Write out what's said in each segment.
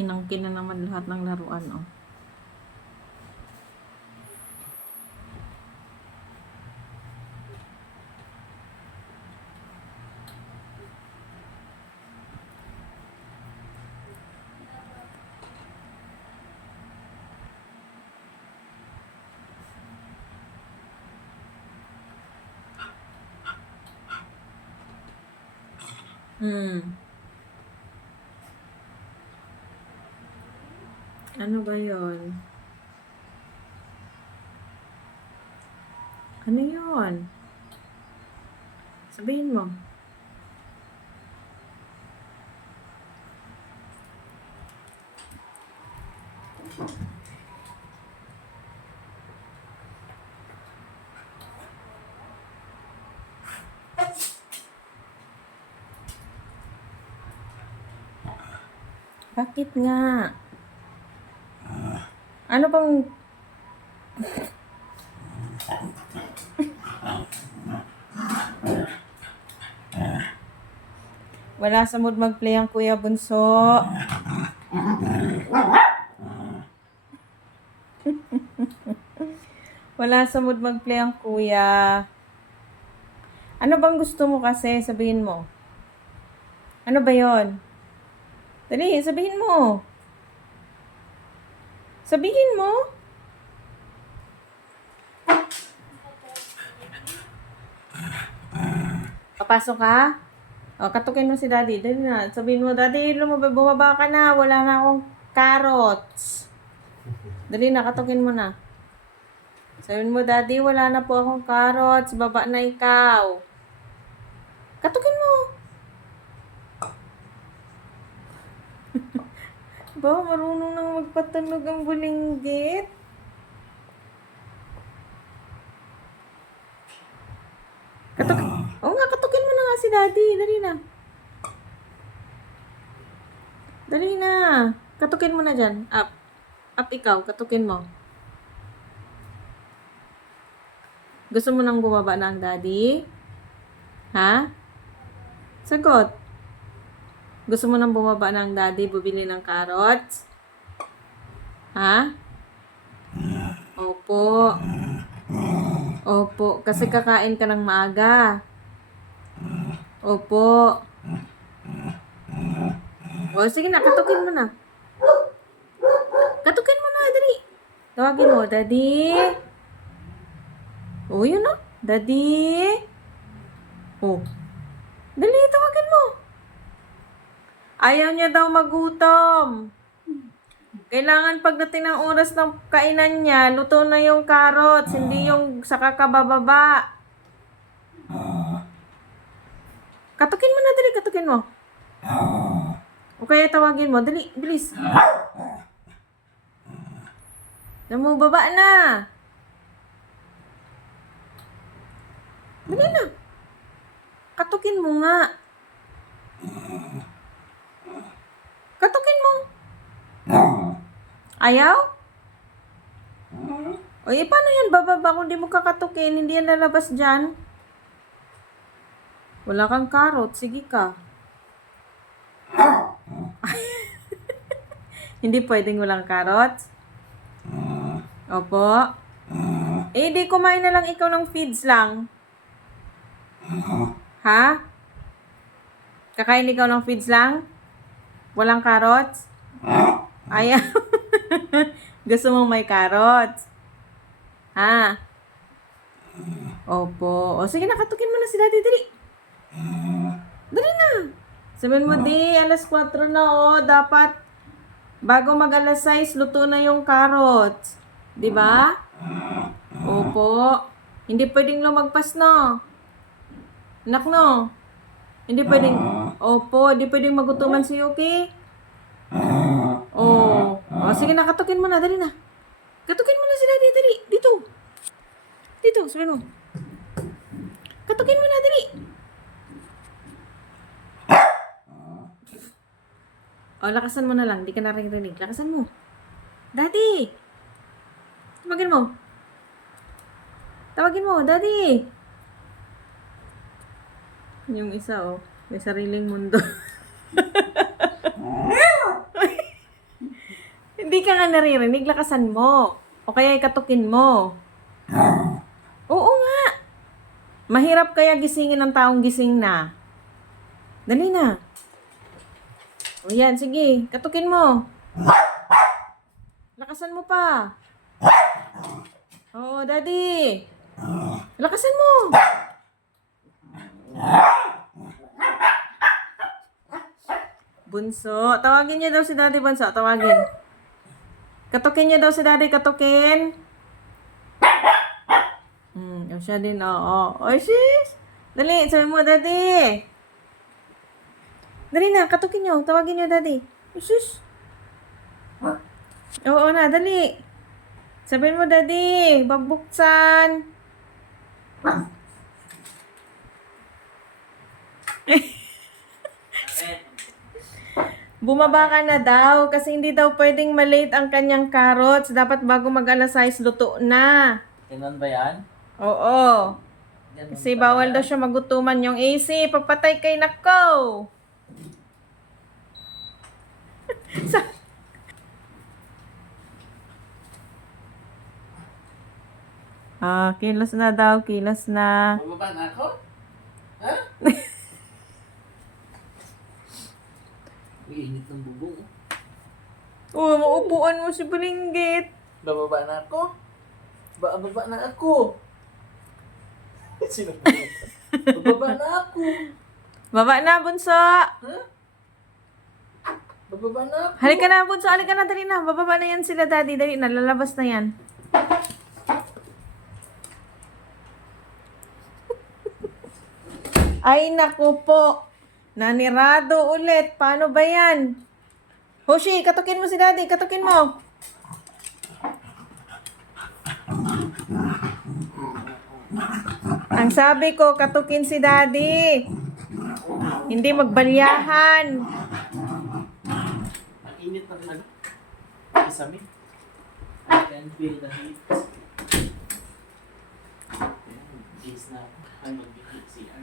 Inangkin na naman lahat ng laruan, oh. Ano ba yon? Ano yon? Sabihin mo. Bakit nga? Ano bang... Wala sa mood mag-play ang Kuya Bunso. Wala sa mood mag-play ang kuya. Ano bang gusto mo kasi? Sabihin mo. Ano ba yon? Dali, sabihin mo. Sabihin mo. Papasok ka? O, katukin mo si daddy. Dali na. Sabihin mo, daddy, bumaba ka na. Wala na akong carrots. Dali na, katukin mo na. Sabihin mo, daddy, wala na po akong carrots. Baba na ikaw. Katukin mo. Ba, marunong nang magpatanog ang bulinggit. Oo nga, katukin mo na nga si daddy. Dali na. Dali na. Katukin mo na dyan. Up. Up ikaw. Katukin mo. Gusto mo nang bumaba na ang daddy? Ha? Sagot. Gusto mo nang bumaba na ang daddy, bubili ng carrots? Ha? Opo. Opo. Kasi kakain ka ng maaga. Opo. O, sige na. Katukin mo na. Katukin mo na, dali. Tawagin mo, daddy. O, yun o. Daddy. O. Dali, tawagin mo. Ayaw niya daw magutom. Kailangan pagdating ng oras ng kainan niya, luto na yung carrots, hindi yung sa kakabababa. Katukin mo na, dali, katukin mo. O kaya tawagin mo, dali, bilis. Baba na. Dali na. Katukin mo nga. Katukin mo. Ayaw? O, paano yan bababa kung di mo kakatukin? Hindi yan lalabas dyan. Wala kang carrot. Sige ka. Hindi pwedeng walang carrots? Opo. Di kumain na lang ikaw ng feeds lang. Ha? Kakain ikaw ng feeds lang? Walang carrots? Ayaw. Gusto mo may carrots? Ha? Opo. O sige na, katukin mo na si daddy, dali. Dali na. Sabihin mo, di, alas 4 na dapat bago mag alas 6, luto na yung carrots. Diba? Opo. Hindi pwedeng lumagpas, no? Anak, no? Hindi pwedeng, opo, hindi pwedeng magutuman si Yuki. O, sige na, katukin mo na, dali na. Katukin mo na si daddy, dali. Dito. Dito, sabihin mo. Katukin mo na, dali. Lakasan mo na lang, hindi ka narinig. Lakasan mo. Daddy! Tawagin mo. Tawagin mo, daddy! Yung isa, may sariling mundo. Hindi ka nga naririnig, lakasan mo. O kaya ikatukin mo. Oo nga. Mahirap kaya gisingin ng taong gising na. Dali na. O yan, sige. Katukin mo. Lakasan mo pa. Oo, daddy. Lakasan mo. Bunso. Tawagin niya daw si daddy, Bunso. Tawagin. Katukin niya daw si daddy. Katukin. O siya din, oo. O, sis. Dali, sabi mo, daddy. Dali na, katukin niyo. Tawagin niyo, daddy. O, sis. Oo na, dali. Sabihin mo, daddy. Bagbuksan. Bumaba ka na daw kasi hindi daw pwedeng malate ang kanyang carrots. Dapat bago mag-alas 6, luto na. Ganun ba yan? Oo. Ganun Kasi ba bawal yan? daw siya magutuman yung AC. Papatay kay nako. Kilos na daw. Kilos na. Mababa na ako? Ha? Uy, init ng bubong. Oh, maupuan mo si Bulinggit. Bababa na ako? Bababa na ako? Sino ba? Bababa na ako? Baba na, Bunso. Ha? Bababa na ako? Halika na, Bunso. Halika na, dali na. Bababa na yan sila, daddy. Dali na, lalabas na yan. Ay, naku po. Nanirado ulit. Paano ba yan? Hoshi, katukin mo si daddy. Katukin mo. Ang sabi ko, katukin si daddy. Hindi magbalyahan. Ang init na rin. Isami. I can feel the heat. Ayan, days na ako. Ay, mag-heat CR.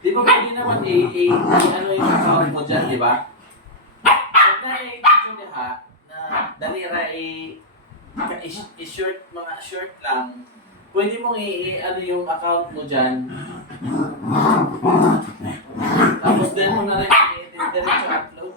Di ba pwede naman ano yung account mo dyan, di ba? Pag na-video niya ha, na dalira i-short, mga short lang, pwede mong ano yung account mo dyan. Tapos din mo na rin i-diretso upload.